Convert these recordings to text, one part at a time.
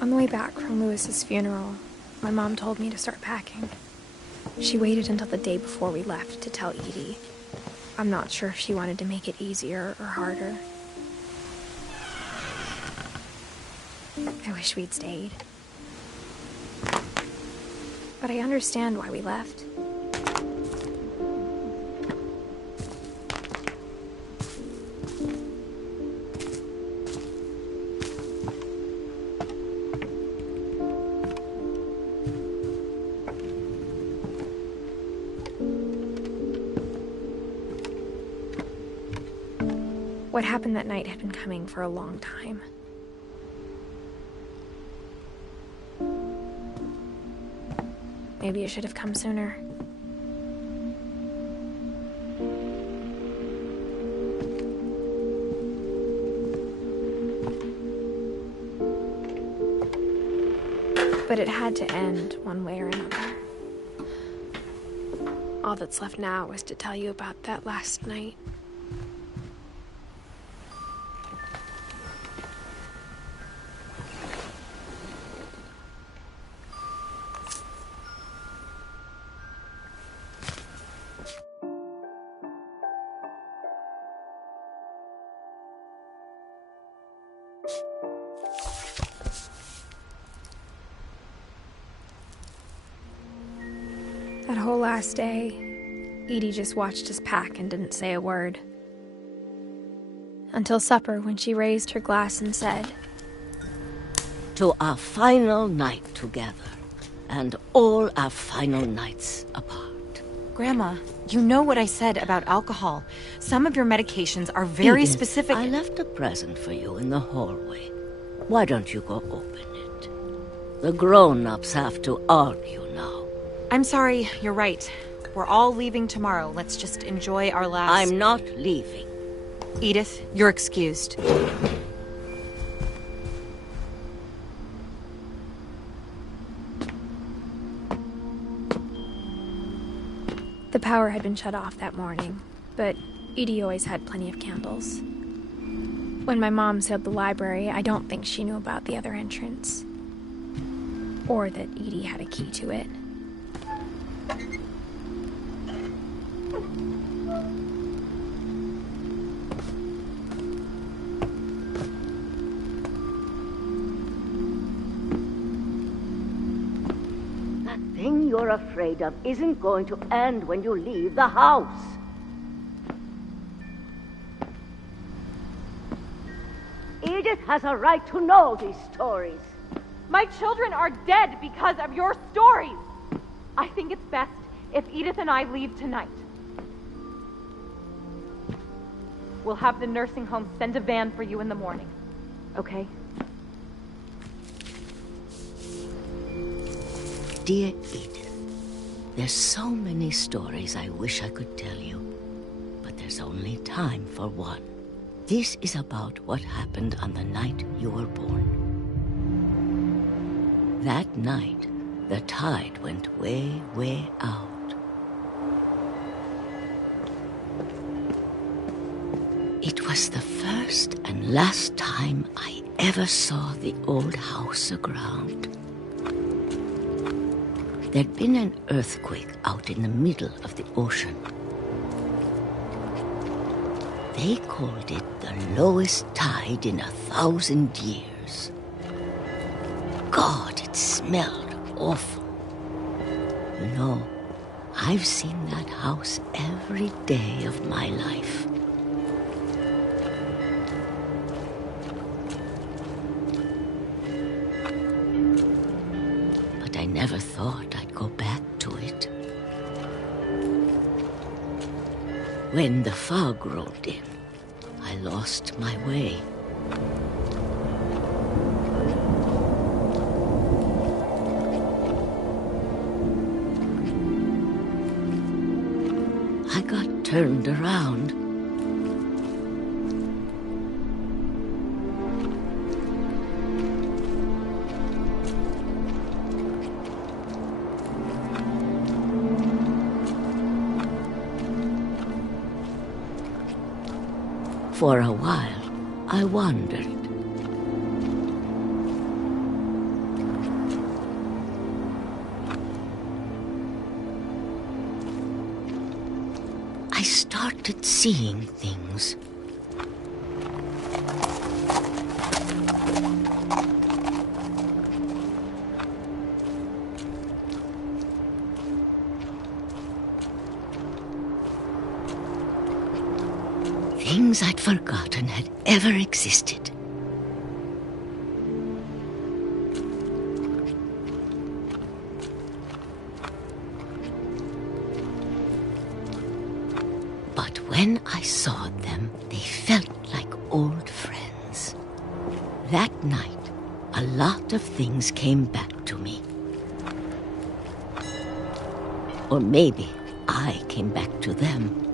On the way back from Lewis's funeral, my mom told me to start packing. She waited until the day before we left to tell Edie. I'm not sure if she wanted to make it easier or harder. I wish we'd stayed. But I understand why we left. What happened that night had been coming for a long time. Maybe it should have come sooner. But it had to end one way or another. All that's left now is to tell you about that last night. That whole last day, Edie just watched us pack and didn't say a word. Until supper, when she raised her glass and said, "To our final night together, and all our final nights apart." Grandma, you know what I said about alcohol. Some of your medications are very Edith, specific. I left a present for you in the hallway. Why don't you go open it? The grown-ups have to argue now. I'm sorry, you're right. We're all leaving tomorrow. Let's just enjoy our last... I'm not leaving. Edith, you're excused. The power had been shut off that morning, but Edie always had plenty of candles. When my mom sealed the library, I don't think she knew about the other entrance. Or that Edie had a key to it. That thing you're afraid of isn't going to end when you leave the house. Edith has a right to know these stories. My children are dead because of your stories. I think it's best if Edith and I leave tonight. We'll have the nursing home send a van for you in the morning, okay? Dear Edith, there's so many stories I wish I could tell you, but there's only time for one. This is about what happened on the night you were born. That night, the tide went way, way out. It was the first and last time I ever saw the old house aground. There'd been an earthquake out in the middle of the ocean. They called it the lowest tide in 1,000 years. God, it smelled awful. You know, I've seen that house every day of my life. But I never thought I'd go back to it. When the fog rolled in, I lost my way. I got turned around. For a while, I wandered. started seeing things. Things I'd forgotten had ever existed. But when I saw them, they felt like old friends. That night, a lot of things came back to me. Or maybe I came back to them.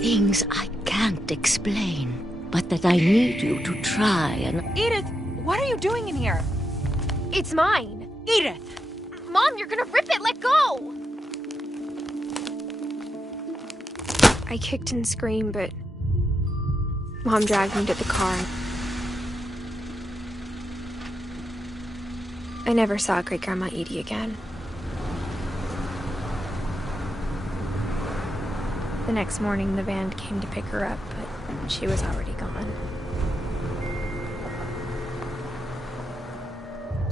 Things I can't explain, but that I need you to try and... Edith, what are you doing in here? It's mine. Edith! Mom, you're gonna rip it! Let go! I kicked and screamed, but Mom dragged me to the car. I never saw Great-Grandma Edie again. The next morning, the van came to pick her up, but she was already gone.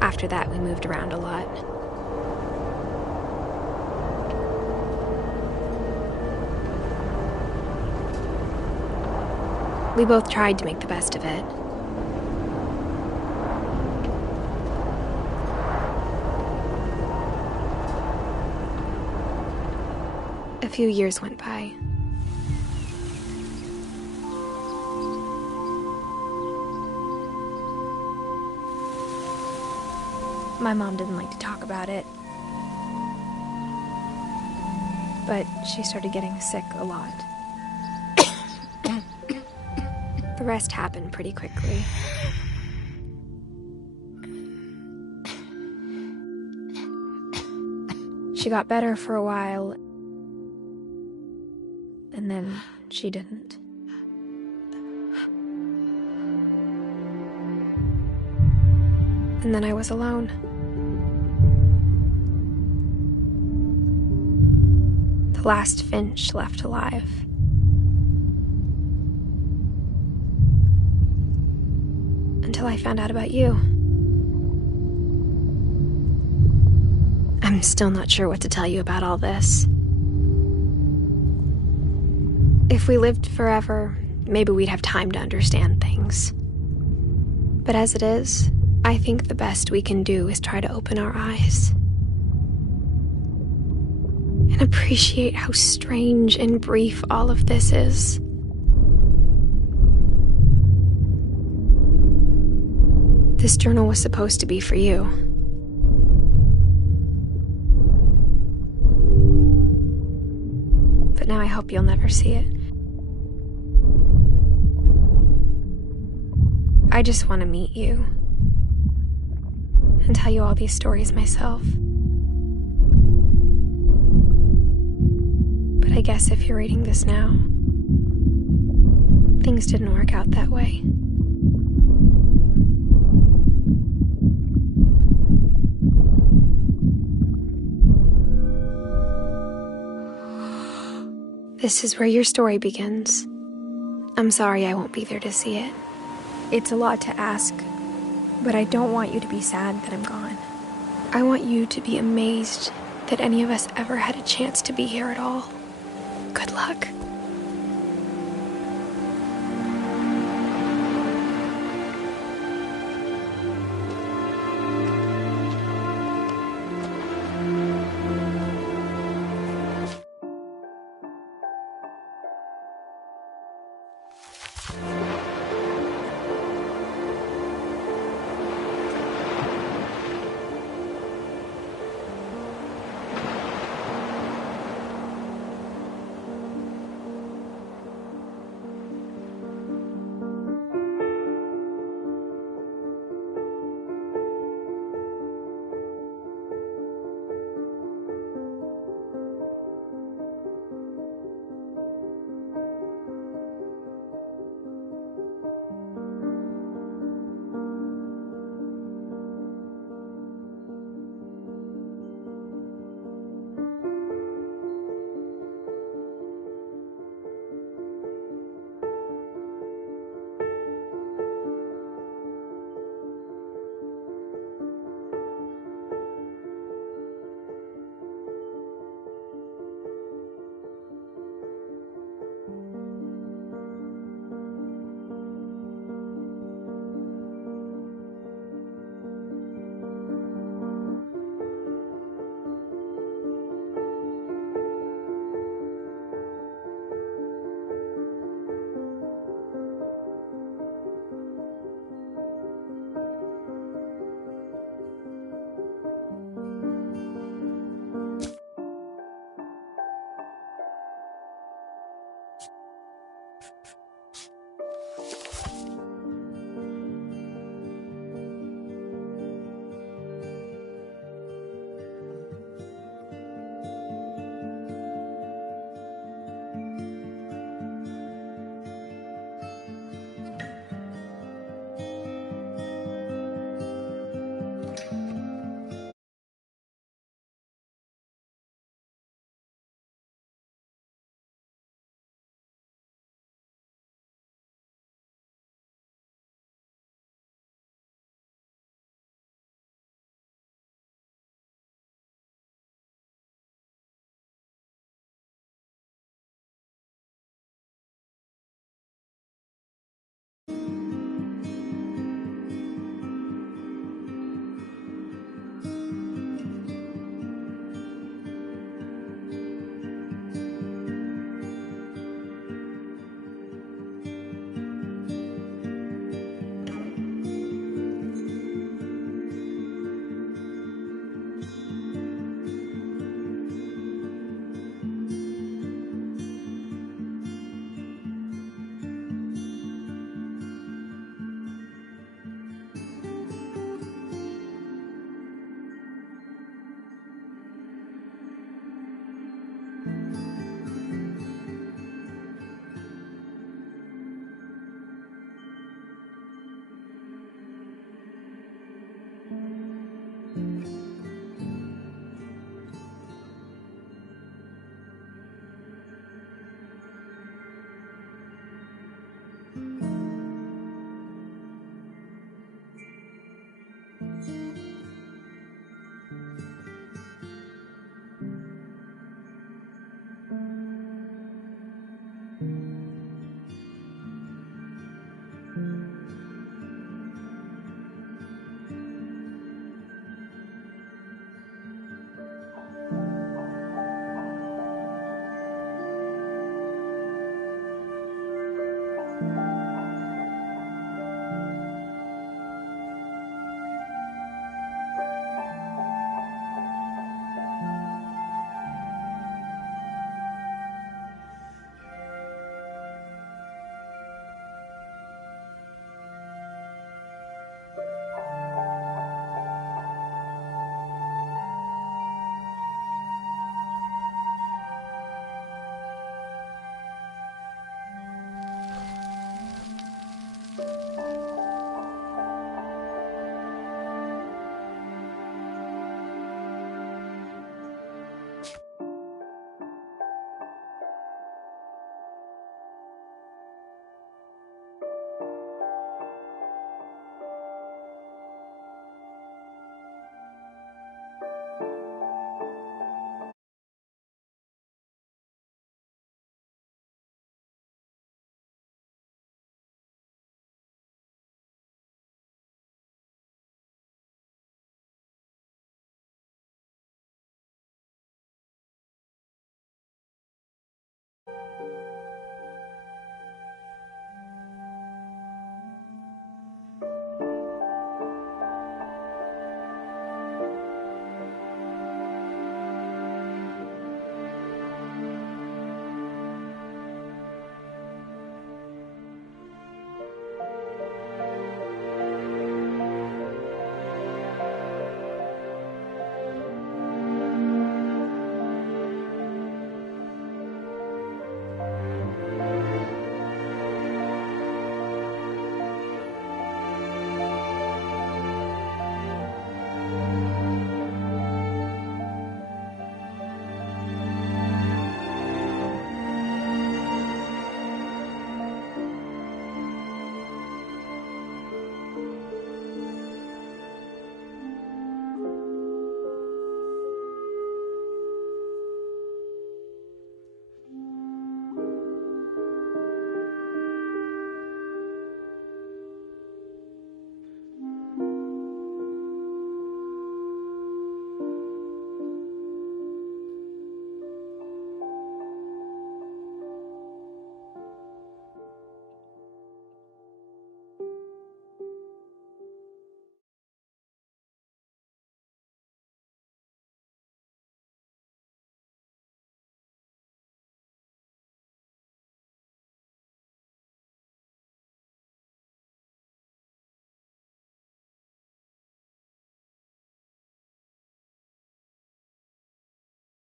After that, we moved around a lot. We both tried to make the best of it. A few years went by. My mom didn't like to talk about it, but she started getting sick a lot. The rest happened pretty quickly. She got better for a while, and then she didn't. And then I was alone. The last Finch left alive. Until I found out about you. I'm still not sure what to tell you about all this. If we lived forever, maybe we'd have time to understand things. But as it is, I think the best we can do is try to open our eyes. And appreciate how strange and brief all of this is. This journal was supposed to be for you. But now I hope you'll never see it. I just want to meet you. And tell you all these stories myself. But I guess if you're reading this now, things didn't work out that way. This is where your story begins. I'm sorry I won't be there to see it. It's a lot to ask, but I don't want you to be sad that I'm gone. I want you to be amazed that any of us ever had a chance to be here at all. Good luck.